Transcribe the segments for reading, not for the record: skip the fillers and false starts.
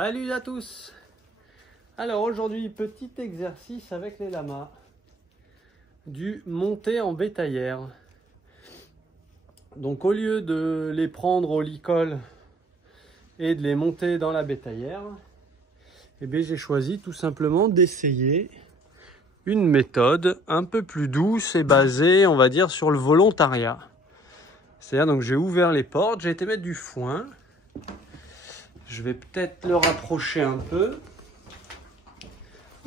Salut à tous. Alors aujourd'hui, petit exercice avec les lamas du monter en bétaillère. Donc au lieu de les prendre au licol et de les monter dans la bétaillère, eh bien, j'ai choisi tout simplement d'essayer une méthode un peu plus douce et basée, on va dire, sur le volontariat. C'est-à-dire, donc j'ai ouvert les portes, j'ai été mettre du foin. Je vais peut-être le rapprocher un peu.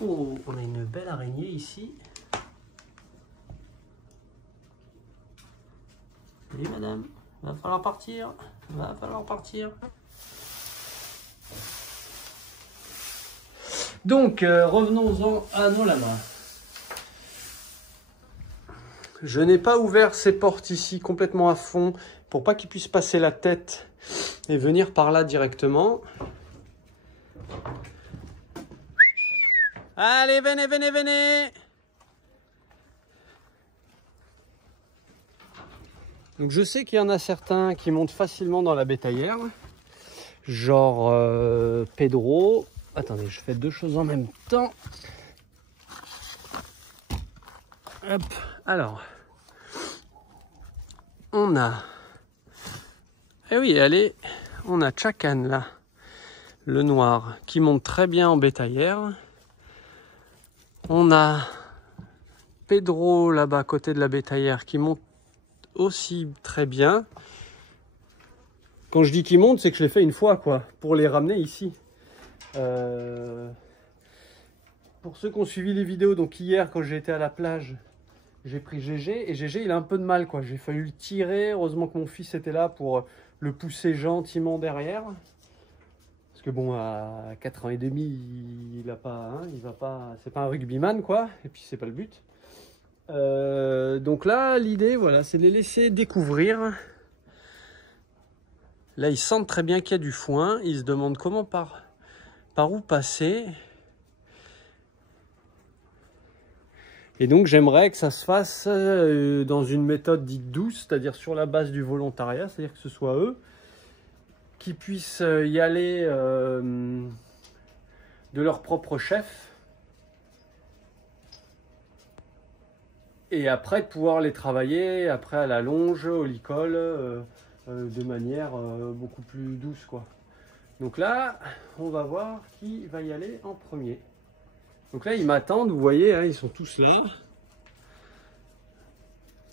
Oh, on a une belle araignée ici. Oui, madame, va falloir partir. Va falloir partir. Donc, revenons-en à nos lamas. Je n'ai pas ouvert ces portes ici complètement à fond pour pas qu'ils puissent passer la tête et venir par là directement. Allez, venez, venez, venez! Donc je sais qu'il y en a certains qui montent facilement dans la bétaillère, genre Pedro. Attendez, je fais deux choses en même temps. Hop, alors, on a, eh oui, allez, on a Chakan là, le noir, qui monte très bien en bétaillère. On a Pedro là-bas, à côté de la bétaillère, qui monte aussi très bien. Quand je dis qu'il monte, c'est que je l'ai fait une fois, quoi, pour les ramener ici. Pour ceux qui ont suivi les vidéos, donc hier, quand j'ai été à la plage, j'ai pris GG, et GG, il a un peu de mal, quoi. J'ai fallu le tirer. Heureusement que mon fils était là pour le pousser gentiment derrière. Parce que bon, à 4 ans et demi, il a pas, hein, il va pas, c'est pas un rugbyman, quoi. Et puis, c'est pas le but. Donc là, l'idée, voilà, c'est de les laisser découvrir. Là, ils sentent très bien qu'il y a du foin. Ils se demandent comment par où passer. Et donc, j'aimerais que ça se fasse dans une méthode dite douce, c'est-à-dire sur la base du volontariat, c'est-à-dire que ce soit eux qui puissent y aller de leur propre chef. Et après, de pouvoir les travailler après à la longe, au licol, de manière beaucoup plus douce, quoi. Donc là, on va voir qui va y aller en premier. Donc là, ils m'attendent, vous voyez, hein, ils sont tous là.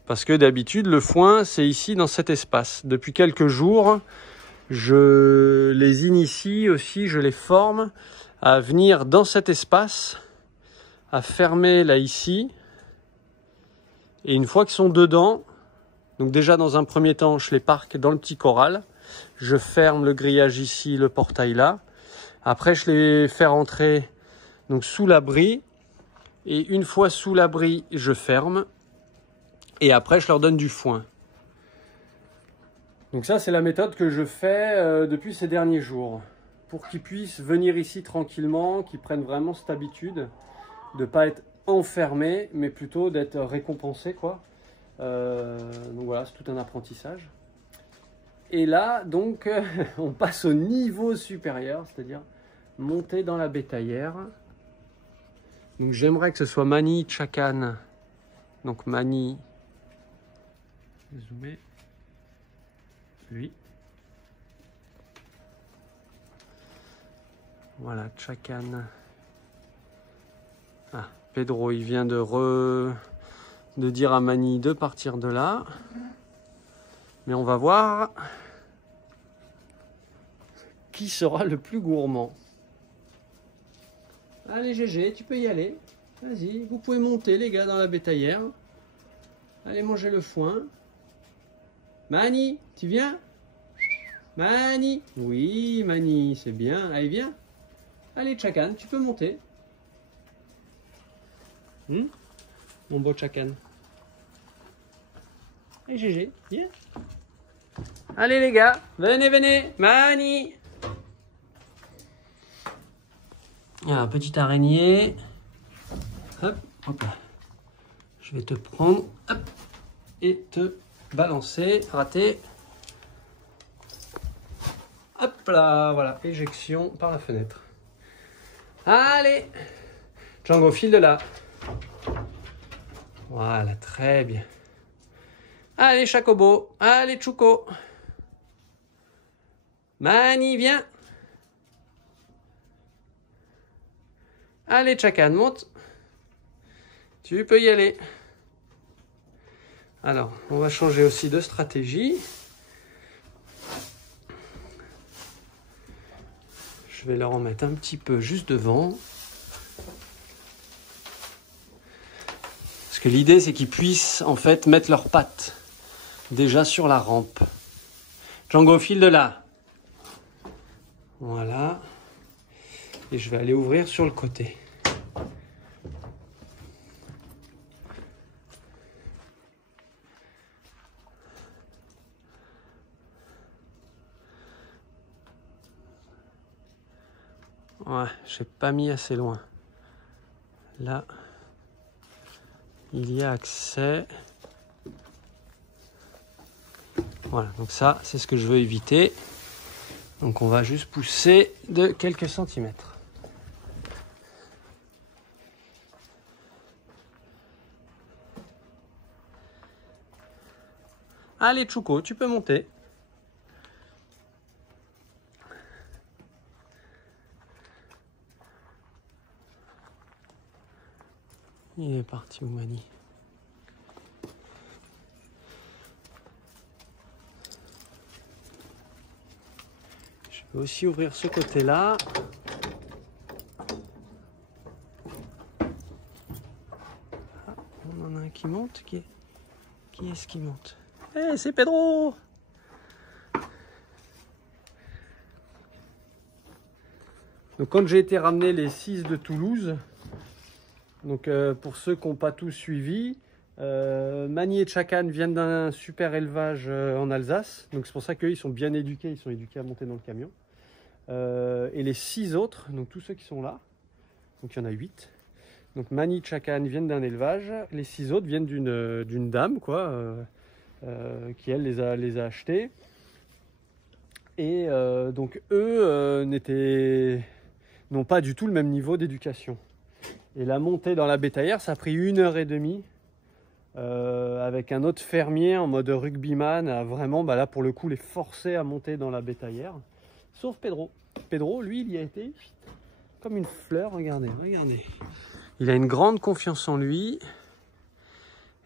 Parce que d'habitude, le foin, c'est ici, dans cet espace. Depuis quelques jours, je les initie aussi, je les forme à venir dans cet espace, à fermer là, ici. Et une fois qu'ils sont dedans, donc déjà dans un premier temps, je les parque dans le petit corral. Je ferme le grillage ici, le portail là. Après, je les fais rentrer donc sous l'abri. Et une fois sous l'abri, je ferme. Et après, je leur donne du foin. Donc ça, c'est la méthode que je fais depuis ces derniers jours. Pour qu'ils puissent venir ici tranquillement, qu'ils prennent vraiment cette habitude de ne pas être enfermés, mais plutôt d'être récompensés, quoi. Donc voilà, c'est tout un apprentissage. Et là, donc, on passe au niveau supérieur, c'est-à-dire monter dans la bétaillère. Donc j'aimerais que ce soit Mani, Chakan. Donc Mani, je vais zoomer, lui. Voilà, Chakan. Ah, Pedro, il vient de dire à Mani de partir de là. Mais on va voir qui sera le plus gourmand. Allez GG, tu peux y aller. Vas-y, vous pouvez monter les gars dans la bétaillère. Allez manger le foin. Mani, tu viens? Mani, oui Mani, c'est bien. Allez viens. Allez Chakan, tu peux monter. Mon beau Chakan. Allez GG, viens. Allez les gars, venez, venez, Mani. Ah, petite araignée. Hop, hop là. Je vais te prendre, hop, et te balancer. Raté. Hop là, voilà, éjection par la fenêtre. Allez, Django, file de là. Voilà, très bien. Allez, Chacobo, allez, Chouko. Mani, viens. Allez, Chakan, monte. Tu peux y aller. Alors, on va changer aussi de stratégie. Je vais leur en mettre un petit peu juste devant. Parce que l'idée, c'est qu'ils puissent en fait mettre leurs pattes déjà sur la rampe. Django, file de là. Voilà. Et je vais aller ouvrir sur le côté. Ouais, j'ai pas mis assez loin. Là, il y a accès. Voilà, donc ça, c'est ce que je veux éviter. Donc on va juste pousser de quelques centimètres. Allez, Chouko, tu peux monter. Il est parti, Oumani. Je vais aussi ouvrir ce côté-là. Ah, on en a un qui monte. Qui est-ce qui monte? Eh, c'est Pedro! Donc quand j'ai été ramener les 6 de Toulouse, donc pour ceux qui n'ont pas tous suivi, Mani et Chakan viennent d'un super élevage en Alsace. Donc c'est pour ça qu'eux, ils sont bien éduqués, ils sont éduqués à monter dans le camion. Et les 6 autres, donc tous ceux qui sont là, donc il y en a 8. Donc Mani et Chakan viennent d'un élevage, les 6 autres viennent d'une dame, quoi, qui elle les a achetés. Et donc eux n'ont pas du tout le même niveau d'éducation. Et la montée dans la bétaillère, ça a pris 1h30 avec un autre fermier en mode rugbyman à vraiment, bah là pour le coup, les forcer à monter dans la bétaillère. Sauf Pedro. Pedro, lui, il y a été comme une fleur. Regardez, regardez. Il a une grande confiance en lui.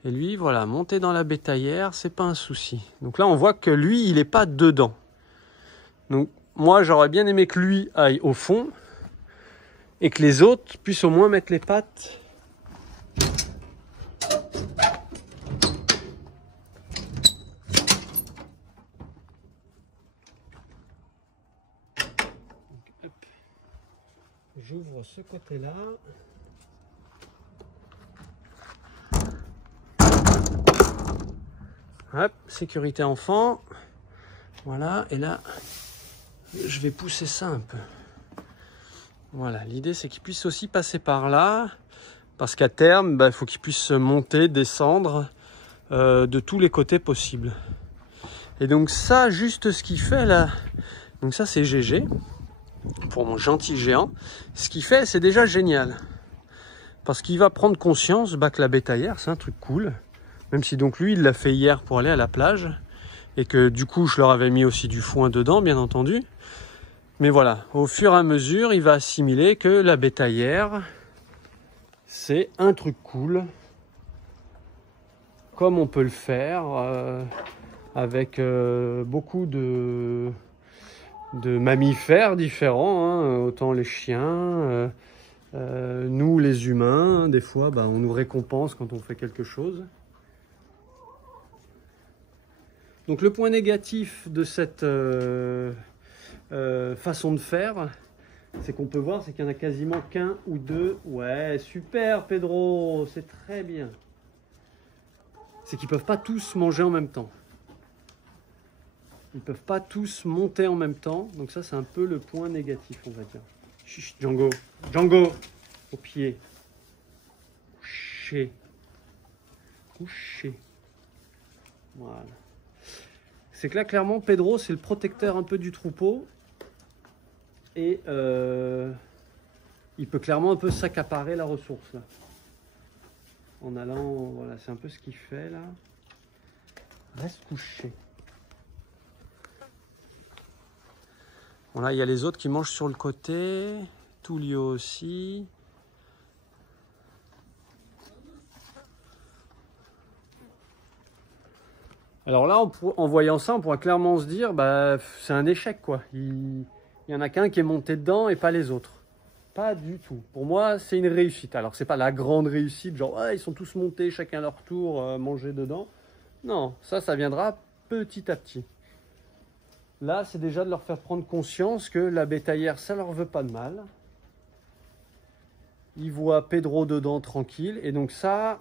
Et lui, voilà, monter dans la bétaillère, c'est pas un souci. Donc là, on voit que lui, il n'est pas dedans. Donc moi, j'aurais bien aimé que lui aille au fond. Et que les autres puissent au moins mettre les pattes. J'ouvre ce côté-là. Hop, sécurité enfant. Voilà, et là, je vais pousser ça un peu. Voilà, l'idée c'est qu'ils puissent aussi passer par là, parce qu'à terme, il faut qu'ils puissent monter, descendre de tous les côtés possibles. Et donc ça, juste ce qu'il fait là, donc ça c'est GG, pour mon gentil géant. Ce qu'il fait, c'est déjà génial, parce qu'il va prendre conscience que la bétaillère, c'est un truc cool, même si donc lui, il l'a fait hier pour aller à la plage, et que du coup, je leur avais mis aussi du foin dedans, bien entendu. Mais voilà, au fur et à mesure, il va assimiler que la bétaillère, c'est un truc cool, comme on peut le faire avec beaucoup de mammifères différents, hein, autant les chiens, nous les humains, des fois on nous récompense quand on fait quelque chose. Donc le point négatif de cette façon de faire, c'est qu'on peut voir, c'est qu'il y en a quasiment qu'un ou deux. Ouais, super Pedro, c'est très bien. C'est qu'ils ne peuvent pas tous manger en même temps. Ils ne peuvent pas tous monter en même temps. Donc ça, c'est un peu le point négatif, on va dire. Chut, Django, Django, au pied. Couché. Couché. Voilà. C'est que là, clairement, Pedro, c'est le protecteur un peu du troupeau. Et il peut clairement un peu s'accaparer la ressource là. En allant, voilà, c'est un peu ce qu'il fait là. Reste couché. Bon là, il y a les autres qui mangent sur le côté. Tullio aussi. Alors là, en voyant ça, on pourra clairement se dire, bah, c'est un échec quoi. Il y en a qu'un qui est monté dedans et pas les autres. Pas du tout. Pour moi, c'est une réussite. Alors, c'est pas la grande réussite, genre, ouais, ils sont tous montés, chacun leur tour, manger dedans. Non, ça viendra petit à petit. Là, c'est déjà de leur faire prendre conscience que la bétaillère, ça leur veut pas de mal. Ils voient Pedro dedans tranquille. Et donc ça,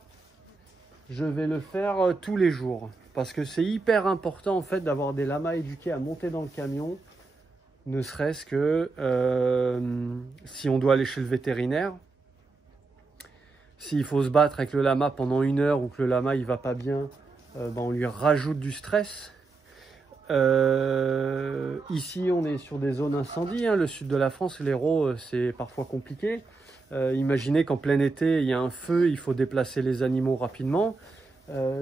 je vais le faire tous les jours. Parce que c'est hyper important, en fait, d'avoir des lamas éduqués à monter dans le camion. Ne serait-ce que si on doit aller chez le vétérinaire, s'il faut se battre avec le lama pendant 1 heure ou que le lama il va pas bien, on lui rajoute du stress. Ici on est sur des zones incendies, hein. Le sud de la France, l'Hérault, c'est parfois compliqué. Imaginez qu'en plein été il y a un feu, il faut déplacer les animaux rapidement.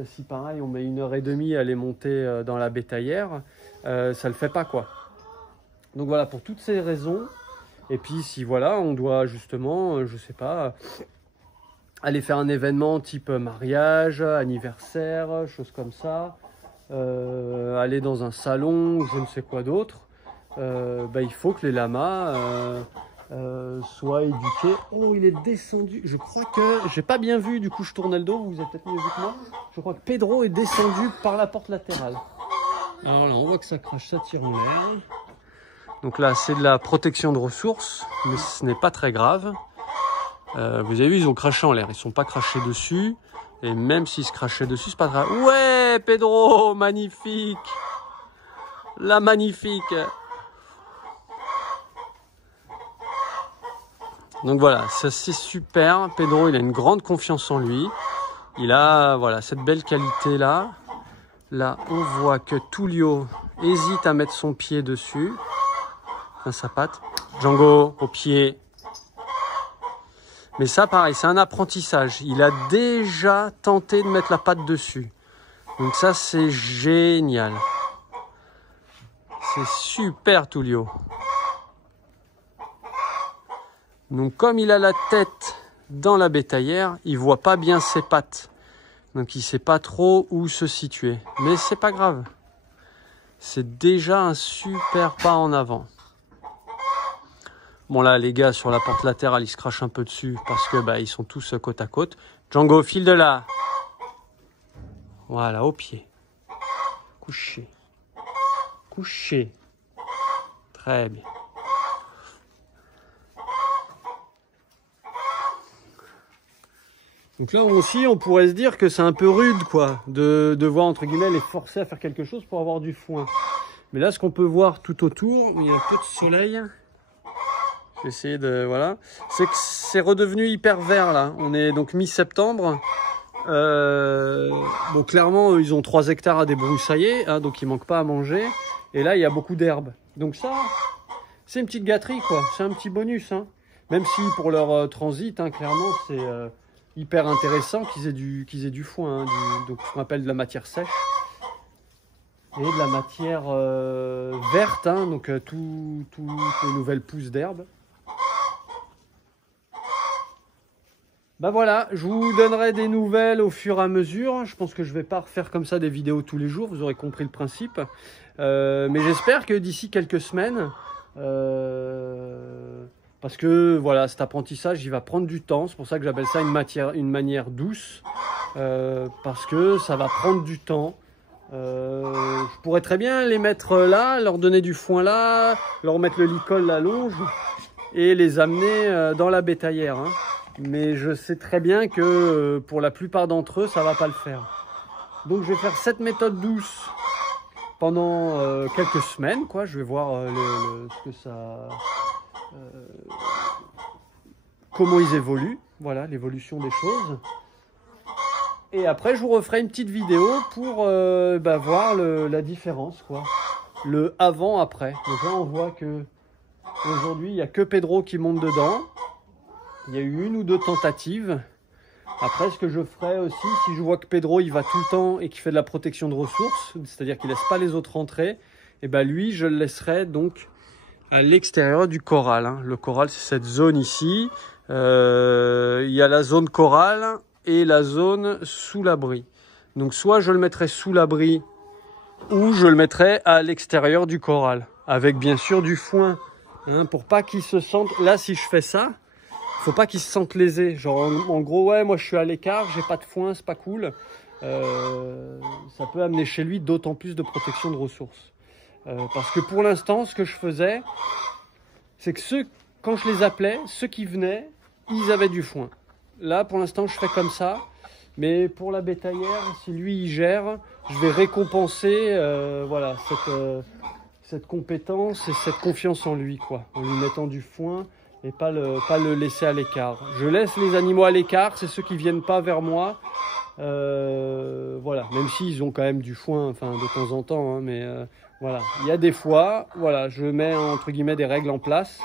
Si pareil on met 1h30 à les monter dans la bétaillère, ça le fait pas quoi. Donc voilà, pour toutes ces raisons, et puis si voilà, on doit justement, je sais pas, aller faire un événement type mariage, anniversaire, choses comme ça, aller dans un salon, je ne sais quoi d'autre, il faut que les lamas soient éduqués. Oh, il est descendu, je crois que, j'ai pas bien vu, du coup je tournais le dos, vous avez peut-être mieux vu que moi, je crois que Pedro est descendu par la porte latérale. Alors là, on voit que ça crache, ça tire en l'air. Donc là, c'est de la protection de ressources, mais ce n'est pas très grave. Vous avez vu, ils ont craché en l'air. Ils ne sont pas crachés dessus. Et même s'ils se crachaient dessus, c'est pas grave. Ouais, Pedro, magnifique. La magnifique. Donc voilà, ça c'est super. Pedro, il a une grande confiance en lui. Il a voilà cette belle qualité-là. Là, on voit que Tullio hésite à mettre son pied dessus. Enfin, sa patte. Django, au pied. Mais ça, pareil, c'est un apprentissage. Il a déjà tenté de mettre la patte dessus. Donc ça, c'est génial. C'est super, Tullio. Donc comme il a la tête dans la bétaillère, il voit pas bien ses pattes. Donc il sait pas trop où se situer. Mais c'est pas grave. C'est déjà un super pas en avant. Bon là les gars sur la porte latérale ils se crachent un peu dessus parce que ils sont tous côte à côte. Django, file de là. Voilà, au pied. Couché. Couché. Très bien. Donc là aussi on pourrait se dire que c'est un peu rude quoi, de devoir entre guillemets les forcer à faire quelque chose pour avoir du foin. Mais là ce qu'on peut voir tout autour, où il y a un peu de soleil. Je vais essayer de... Voilà. C'est que c'est redevenu hyper vert là. On est donc mi-septembre. Donc clairement, ils ont 3 hectares à débroussailler. Hein, donc il manque pas à manger. Et là, il y a beaucoup d'herbes. Donc ça, c'est une petite gâterie quoi. C'est un petit bonus. Hein. Même si pour leur transit, hein, clairement, c'est hyper intéressant qu'ils aient du foin. Hein, donc ce qu'on appelle de la matière sèche. Et de la matière verte. Hein, donc toutes les nouvelles pousses d'herbe. Voilà, je vous donnerai des nouvelles au fur et à mesure. Je pense que je ne vais pas refaire comme ça des vidéos tous les jours, vous aurez compris le principe. Mais j'espère que d'ici quelques semaines, parce que voilà, cet apprentissage, il va prendre du temps. C'est pour ça que j'appelle ça une manière douce, parce que ça va prendre du temps. Je pourrais très bien les mettre là, leur donner du foin là, leur mettre le licol, la longe, et les amener dans la bétaillère. Hein. Mais je sais très bien que pour la plupart d'entre eux, ça va pas le faire. Donc je vais faire cette méthode douce pendant quelques semaines, quoi. Je vais voir ce que ça, comment ils évoluent, voilà, l'évolution des choses. Et après, je vous referai une petite vidéo pour voir la différence, quoi. Le avant-après. Donc là, on voit que Aujourd'hui, il n'y a que Pedro qui monte dedans. Il y a eu 1 ou 2 tentatives. Après, ce que je ferai aussi, si je vois que Pedro il va tout le temps et qu'il fait de la protection de ressources, c'est-à-dire qu'il ne laisse pas les autres rentrer, et ben lui, je le laisserai donc à l'extérieur du corral. Hein. Le corral, c'est cette zone ici. Il y a la zone corral et la zone sous l'abri. Donc soit je le mettrai sous l'abri ou je le mettrai à l'extérieur du corral, avec bien sûr du foin, hein, pour pas qu'il se sente... Là, si je fais ça, faut pas qu'il se sente lésé. Genre en gros, ouais, moi je suis à l'écart, j'ai pas de foin, c'est pas cool. Ça peut amener chez lui d'autant plus de protection de ressources. Parce que pour l'instant, ce que je faisais, c'est que quand je les appelais, ceux qui venaient, ils avaient du foin. Là, pour l'instant, je fais comme ça. Mais pour la bétaillère, si lui il gère, je vais récompenser voilà, cette compétence et cette confiance en lui, quoi, en lui mettant du foin et pas le laisser à l'écart. Je laisse les animaux à l'écart, c'est ceux qui viennent pas vers moi. Voilà, même s'ils ont quand même du foin, enfin de temps en temps, hein, mais voilà, il y a des fois, voilà, je mets entre guillemets des règles en place,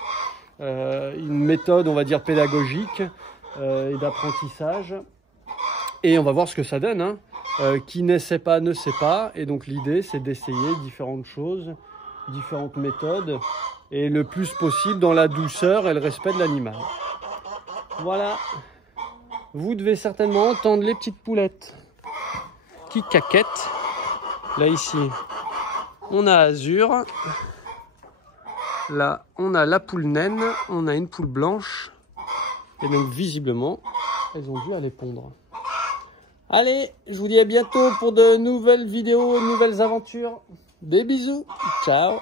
une méthode, on va dire pédagogique et d'apprentissage, et on va voir ce que ça donne. Hein. Qui n'essaie pas ne sait pas, et donc l'idée c'est d'essayer différentes choses, différentes méthodes, et le plus possible dans la douceur et le respect de l'animal. Voilà. Vous devez certainement entendre les petites poulettes qui caquettent. Là, ici, on a Azur. Là, on a la poule naine. On a une poule blanche. Et donc, visiblement, elles ont dû aller pondre. Allez, je vous dis à bientôt pour de nouvelles vidéos, de nouvelles aventures. Des bisous. Ciao.